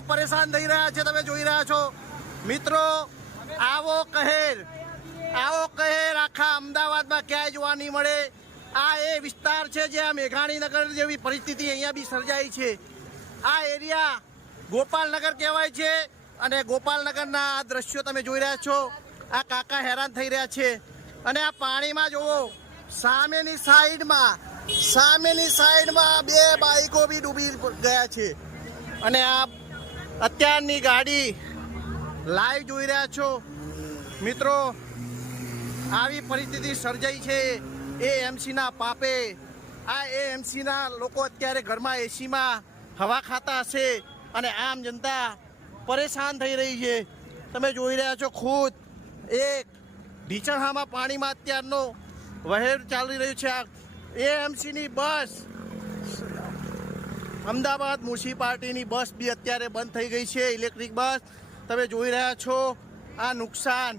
પરેશાન થઈ રહ્યા છે, તમે જોઈ રહ્યા છો. મિત્રો, આવો કહેર. આવો કહેર આખા અમદાવાદમાં ક્યાંય જોવા નહીં મળે. આ એ વિસ્તાર છે જ્યાં મેઘાણીનગર જેવી પરિસ્થિતિ અહીંયા બી સર્જાઈ છે. આ એરિયા ગોપાલનગર કહેવાય છે અને ગોપાલનગરના આ દ્રશ્યો તમે જોઈ રહ્યા છો. આ કાકા હેરાન થઈ રહ્યા છે. અને આ પાણીમાં જુઓ, સામેની સાઈડમાં સામેની સાઈડમાં બે બાઈકો બી ડૂબી ગયા છે. અને આ અત્યારની ગાડી લાઈવ જોઈ રહ્યા છો. મિત્રો, આવી પરિસ્થિતિ સર્જાઈ છે એ એમસીના પાપે. આ એ એમસીના લોકો અત્યારે ઘરમાં એસીમાં હવા ખાતા હશે અને આમ જનતા પરેશાન થઈ રહી છે. તમે જોઈ રહ્યા છો ખુદ એક ઢીચણહામાં પાણીમાં અત્યારનો વહેર ચાલી રહ્યું છે. આ એએમસીની બસ અમદાવાદ મ્યુનિસિપાલિટીની બસ બી અત્યારે બંધ થઈ ગઈ છે, ઇલેક્ટ્રિક બસ. તમે જોઈ રહ્યા છો આ નુકસાન.